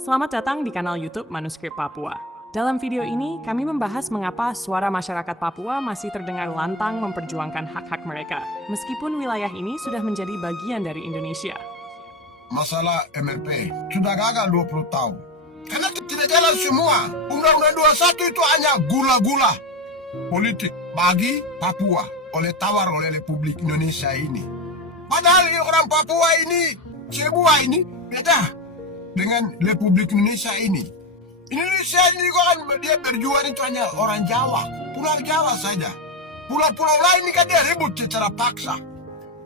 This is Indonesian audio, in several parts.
Selamat datang di kanal YouTube Manuskrip Papua. Dalam video ini, kami membahas mengapa suara masyarakat Papua masih terdengar lantang memperjuangkan hak-hak mereka, meskipun wilayah ini sudah menjadi bagian dari Indonesia. Masalah MLP sudah gagal 20 tahun. Karena tidak jalan semua. Undang-Undang 21 itu hanya gula-gula politik bagi Papua tawar oleh Republik Indonesia ini. Padahal orang Papua ini, semua ini beda dengan Republik Indonesia ini. Indonesia ini kan dia berjuang itu hanya orang Jawa, Pulau Jawa saja. Pulau-pulau lain ini kan dia ribut secara paksa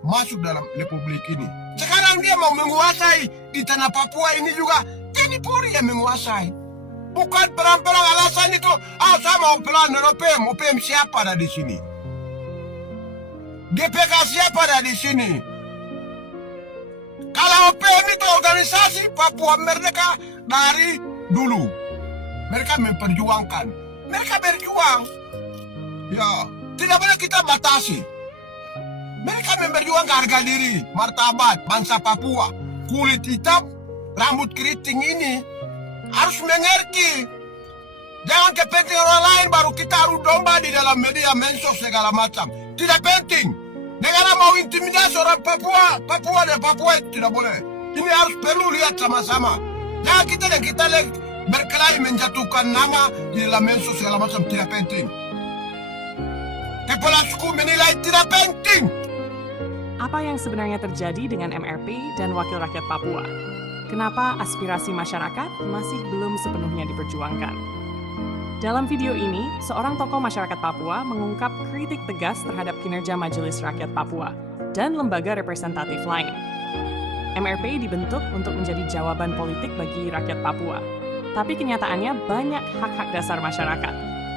masuk dalam Republik ini. Sekarang dia mau menguasai di tanah Papua ini juga. TNI Polri yang menguasai. Bukan perang-perang alasan itu. Saya mau perang dengan OPM siapa ada di sini? GPK siapa ada di sini? Kalau OPM itu organisasi Papua Merdeka dari dulu. Mereka memperjuangkan. Mereka berjuang. Ya, tidak boleh kita batasi. Mereka memperjuangkan harga diri, martabat, bangsa Papua. Kulit hitam, rambut keriting ini harus mengerti. Jangan kepentingan orang lain baru kita harus domba di dalam media, mensos segala macam. Tidak penting. Negara mau intimidasi orang Papua dan Papua itu tidak boleh. Ini harus perlu lihat sama-sama. Jangan kita berkelahi menjatuhkan nama di dalam mensos segala macam, tidak penting. Kepala suku menilai tidak penting. Apa yang sebenarnya terjadi dengan MRP dan Wakil Rakyat Papua? Kenapa aspirasi masyarakat masih belum sepenuhnya diperjuangkan? Dalam video ini, seorang tokoh masyarakat Papua mengungkap kritik tegas terhadap kinerja Majelis Rakyat Papua dan lembaga representatif lain. MRP dibentuk untuk menjadi jawaban politik bagi rakyat Papua. Tapi kenyataannya banyak hak-hak dasar masyarakat,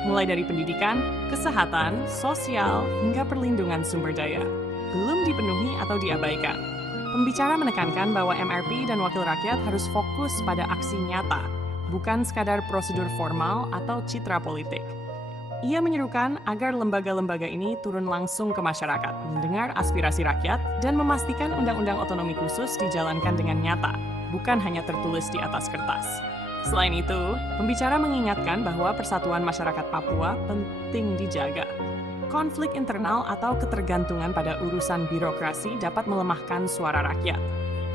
mulai dari pendidikan, kesehatan, sosial, hingga perlindungan sumber daya, belum dipenuhi atau diabaikan. Pembicara menekankan bahwa MRP dan Wakil Rakyat harus fokus pada aksi nyata, bukan sekadar prosedur formal atau citra politik. Ia menyerukan agar lembaga-lembaga ini turun langsung ke masyarakat, mendengar aspirasi rakyat, dan memastikan undang-undang otonomi khusus dijalankan dengan nyata, bukan hanya tertulis di atas kertas. Selain itu, pembicara mengingatkan bahwa persatuan masyarakat Papua penting dijaga. Konflik internal atau ketergantungan pada urusan birokrasi dapat melemahkan suara rakyat.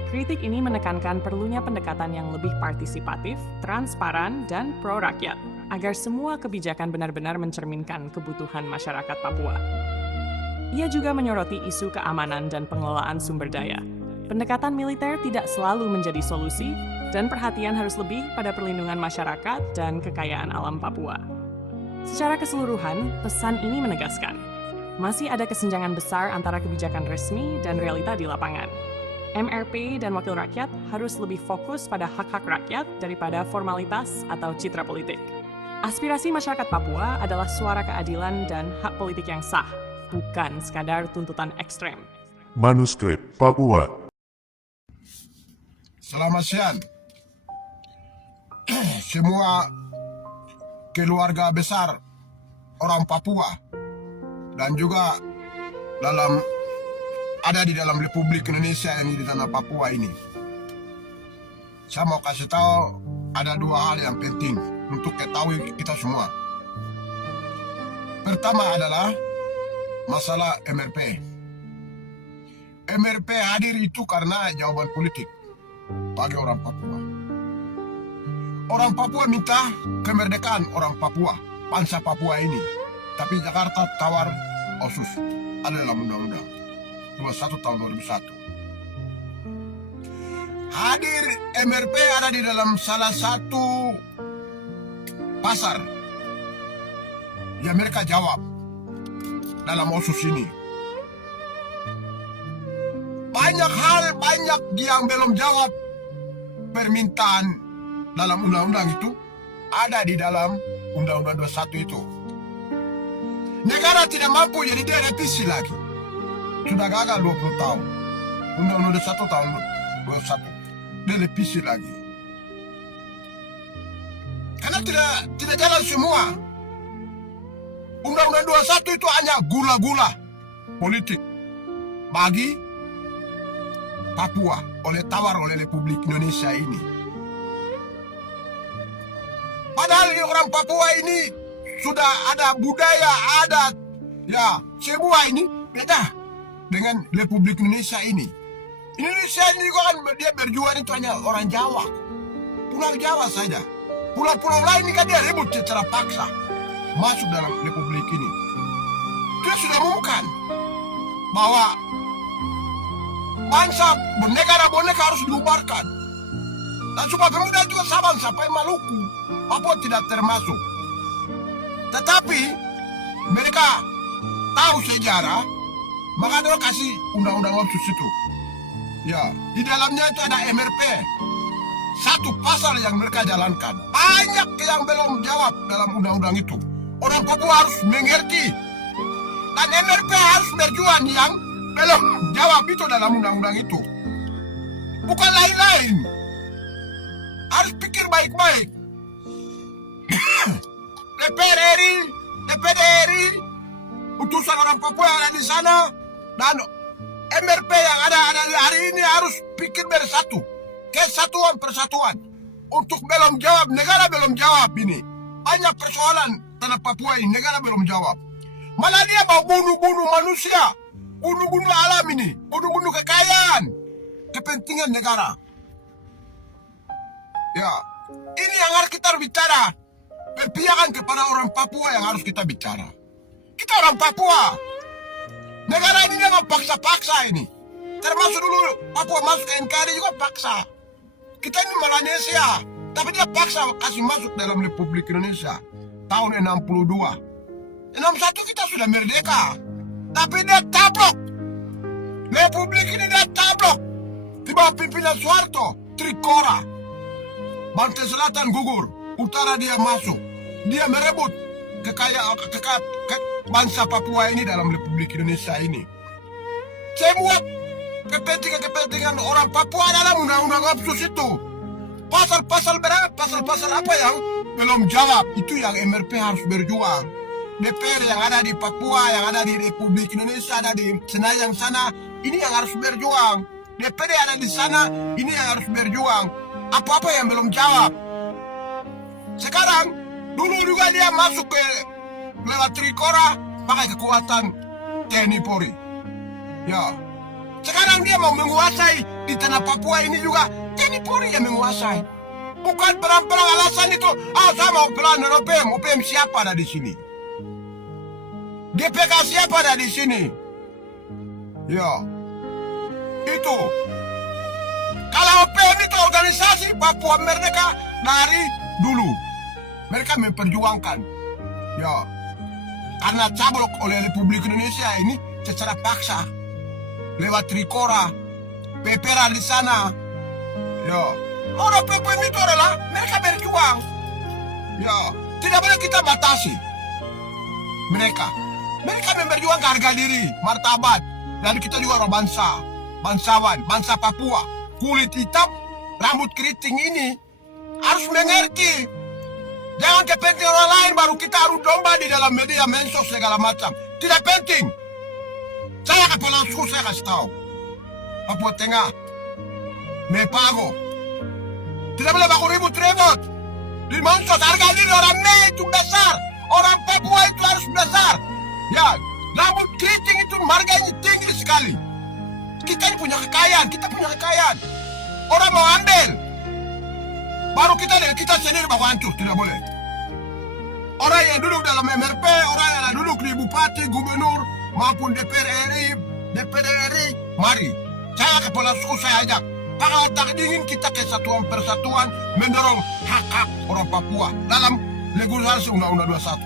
Kritik ini menekankan perlunya pendekatan yang lebih partisipatif, transparan, dan pro-rakyat, agar semua kebijakan benar-benar mencerminkan kebutuhan masyarakat Papua. Ia juga menyoroti isu keamanan dan pengelolaan sumber daya. Pendekatan militer tidak selalu menjadi solusi, dan perhatian harus lebih pada perlindungan masyarakat dan kekayaan alam Papua. Secara keseluruhan, pesan ini menegaskan, masih ada kesenjangan besar antara kebijakan resmi dan realita di lapangan. MRP dan Wakil Rakyat harus lebih fokus pada hak-hak rakyat daripada formalitas atau citra politik. Aspirasi masyarakat Papua adalah suara keadilan dan hak politik yang sah, bukan sekadar tuntutan ekstrem. Manuskrip Papua. Selamat siang. Semua keluarga besar orang Papua dan juga ada di dalam Republik Indonesia ini di tanah Papua ini. Saya mau kasih tahu ada dua hal yang penting untuk ketahui kita semua. Pertama adalah masalah MRP. MRP hadir itu karena jawaban politik bagi orang Papua. Orang Papua minta kemerdekaan orang Papua, bangsa Papua ini. Tapi Jakarta tawar OSUS ada dalam Undang-Undang 21 tahun 2001. Hadir MRP ada di dalam salah satu pasar. Ya mereka jawab dalam OSUS ini. Banyak yang belum jawab permintaan dalam undang-undang itu ada di dalam Undang-Undang 21 itu. Negara tidak mampu jadi dia revisi lagi. Sudah gagal 20 tahun. Undang-Undang 21 tahun 21 dia revisi lagi. Karena tidak jalan semua. Undang-Undang 21 itu hanya gula-gula politik bagi Papua tawar oleh Republik Indonesia ini. Padahal orang Papua ini sudah ada budaya, adat, ya semua ini beda dengan Republik Indonesia ini. Indonesia ini juga kan dia berjuang itu hanya orang Jawa, Pulau Jawa saja. Pulau-pulau lain ini kan dia ribut secara paksa masuk dalam Republik ini. Dia sudah umumkan bahwa bangsa boneka harus dibubarkan. Dan supaya pemuda juga Sabang sampai Maluku, Papua tidak termasuk. Tetapi mereka tahu sejarah, maka dia kasih undang-undang otsus itu. Ya, di dalamnya itu ada MRP. Satu pasal yang mereka jalankan. Banyak yang belum jawab dalam undang-undang itu. Orang Papua harus mengerti. Dan MRP harus berjuang yang belum jawab itu dalam undang-undang itu. Bukan lain-lain. Harus pikir baik-baik. DPR RI, DPD RI, utusan orang Papua yang ada di sana, dan MRP yang ada hari ini harus pikir bersatu. Kesatuan persatuan. Untuk belum jawab, negara belum jawab ini. Banyak persoalan tanah Papua ini, negara belum jawab. Malah dia mau bunuh-bunuh manusia. Bunuh-bunuh alam ini. Bunuh-bunuh kekayaan. Kepentingan negara. Ya, ini yang harus kita bicara. Berpihakan kepada orang Papua yang harus kita bicara. Kita orang Papua. Negara ini memang paksa-paksa ini. Termasuk dulu Papua masuk ke NKRI juga paksa. Kita ini Melanesia, tapi dia paksa kasih masuk dalam Republik Indonesia. Tahun 62. 61 kita sudah merdeka. Tapi dia tablok. Republik ini dia tablok. Di bawah pimpinan Soeharto, Trikora. Banten Selatan gugur, utara dia masuk. Dia merebut kekayaan bangsa Papua ini dalam Republik Indonesia ini. Semua kepentingan orang Papua dalam undang-undang otsus itu. Pasal-pasal berapa? Pasal-pasal apa yang belum jawab? Itu yang MRP harus berjuang. DPR yang ada di Papua, yang ada di Republik Indonesia, ada di Senayan sana, ini yang harus berjuang. DPD ada di sana, ini yang harus berjuang. Apa-apa yang belum jawab. Sekarang, dulu juga dia masuk ke lewat Trikora pakai kekuatan TNI Polri. Ya. Sekarang dia mau menguasai di tanah Papua ini juga TNI Polri yang menguasai. Bukan perang-perang alasan itu. Saya mau perang OPM siapa ada di sini? GPK siapa ada di sini? Ya. Itu. Kalau OPM itu organisasi Papua Merdeka dari dulu. Mereka memperjuangkan. Ya. Karena cablok oleh Republik Indonesia ini secara paksa. Lewat Trikora, Pepera di sana. Ya. Orang PPM itu adalah mereka berjuang. Ya. Tidak boleh kita batasi. Mereka memperjuangkan harga diri, martabat. Dan kita juga orang bangsa. Bangsawan, bangsa Papua. Kulit hitam, rambut keriting ini harus mengerti. Jangan kepentingan orang lain baru kita harus domba di dalam media mensos segala macam. Tidak penting. Saya kepala suku saya kasih tahu. Papua Tengah, Mepago. Tidak boleh baku ribut-ribut. Di mensos harga diri orang itu besar. Orang Papua itu harus besar. Ya, rambut keriting itu harganya tinggi sekali. Kita ini punya kekayaan, Orang mau ambil. Baru kita sendiri baku hancur, tidak boleh. Orang yang duduk dalam MRP, orang yang duduk di Bupati, Gubernur, maupun DPR RI, DPD RI, mari. Saya kepala suku saya ajak. Pakai otak dingin kita kesatuan persatuan mendorong hak-hak orang Papua dalam regulasi Undang-Undang 21.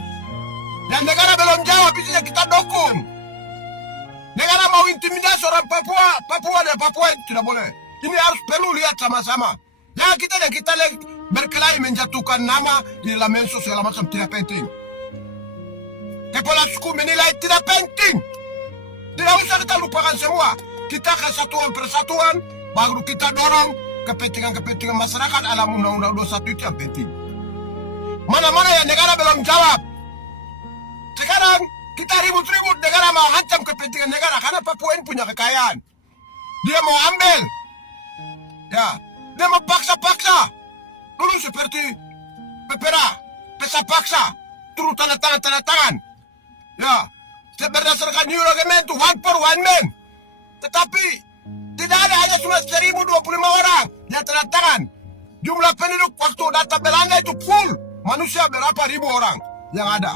Dan negara belum jawab, itu yang kita dukung. Negara mau intimidasi orang Papua dan Papua itu tidak boleh. Ini harus perlu lihat sama-sama. Jangan kita berkelahi menjatuhkan nama di dalam mensos segala macam, tidak penting. Kepala suku menilai tidak penting. Tidak usah kita lupakan semua. Kita kesatuan persatuan, baru kita dorong kepentingan masyarakat dalam Undang-Undang 21 itu yang penting. Mana-mana yang negara belum jawab. Sekarang kita ribut-ribut, negara mau hancam kepentingan negara karena Papua ini punya kekayaan. Dia mau ambil. Ya, dia mau paksa-paksa. Dulu seperti Pepera, paksa, turun tanda tangan. Ya, berdasarkan new reglement 1 for 1 man. Tetapi tidak ada, hanya cuma 1025 orang yang tanda tangan. Jumlah penduduk waktu data Belanda itu full. Manusia berapa ribu orang yang ada.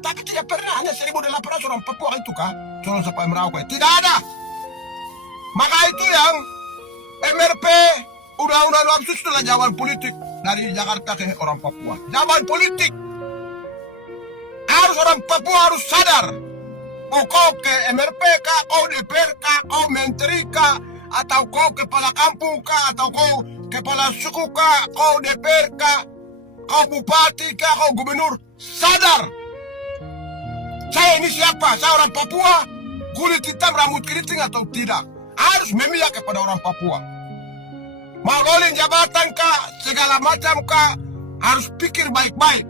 Tapi tidak pernah, hanya 1.800 orang Papua itu kah? Soal sampai Merauke. Tidak ada. Maka itu yang MRP, Undang-Undang Wapsus itulah jawaban politik dari Jakarta ke orang Papua. Jawaban politik. Harus orang Papua harus sadar. Oh, kau ke MRP kah, kau DPR kah, kau menteri kah, atau kau kepala kampung kah, atau kau kepala suku kah, kau DPR kah, kau bupati kah, kau gubernur, sadar. Saya ini siapa? Saya orang Papua, kulit hitam, rambut keriting atau tidak. Harus memihak kepada orang Papua. Mau rolling jabatan kah, segala macam kah, harus pikir baik-baik.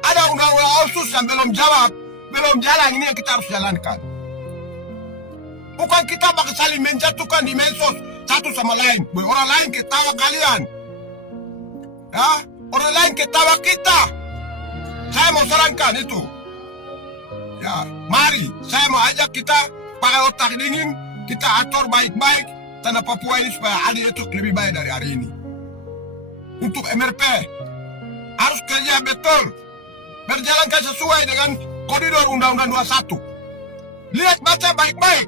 Ada undang-undang otsus yang belum jawab, belum jalan, ini yang kita harus jalankan. Bukan kita bakal saling menjatuhkan di medsos satu sama lain. Orang lain ketawa kalian. Ya, orang lain ketawa kita. Saya mau sarankan itu. Ya, mari saya mau ajak kita pakai otak dingin, kita atur baik-baik tanah Papua ini supaya adil itu lebih baik dari hari ini. Untuk MRP harus kerja betul, berjalankan sesuai dengan koridor Undang-Undang 21. Lihat baca baik-baik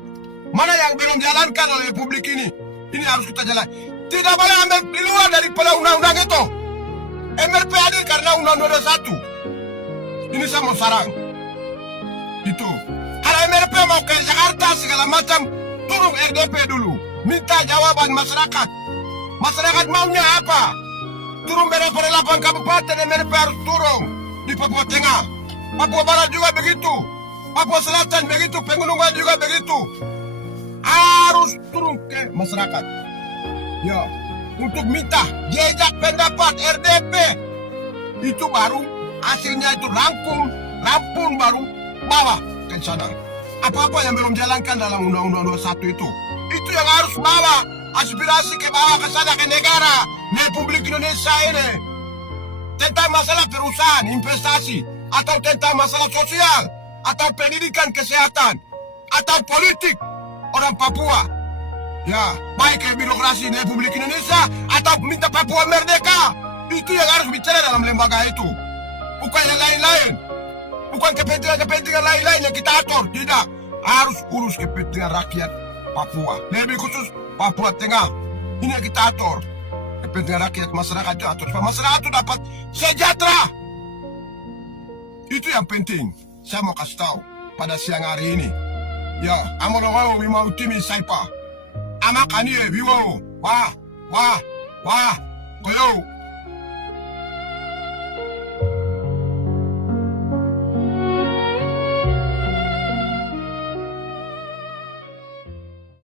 mana yang belum dijalankan oleh Republik ini. Ini harus kita jalan. Tidak boleh ambil di luar daripada undang-undang itu. MRP adil karena Undang-Undang 21. Ini saya mau sarang. Itu. Kalau MRP mau ke Jakarta segala macam, turun RDP dulu. Minta jawaban masyarakat. Masyarakat maunya apa? Turun berapa 8 kabupaten MRP harus turun di Papua Tengah. Papua Barat juga begitu. Papua Selatan begitu. Pegunungan juga begitu. Harus turun ke masyarakat. Ya, untuk minta jejak pendapat RDP. Itu baru hasilnya itu rampung baru bawa ke sana. Apa-apa yang belum jalankan dalam Undang-Undang 21 itu yang harus bawa aspirasi ke bawah ke sana, ke negara Republik Indonesia ini. Tentang masalah perusahaan, investasi, atau tentang masalah sosial, atau pendidikan, kesehatan, atau politik orang Papua. Ya, baik ke birokrasi Republik Indonesia atau minta Papua merdeka. Itu yang harus bicara dalam lembaga itu. Bukan yang lain-lain. Bukan kepentingan lain-lain yang kita atur. Tidak. Harus urus kepentingan rakyat Papua. Lebih khusus Papua Tengah. Ini yang kita atur. Kepentingan rakyat masyarakat itu atur. Supaya masyarakat itu dapat sejahtera. Itu yang penting. Saya mau kasih tahu pada siang hari ini. Ya, amolongo wimau timi saipa. Amakani wiwo. Wah. Koyo.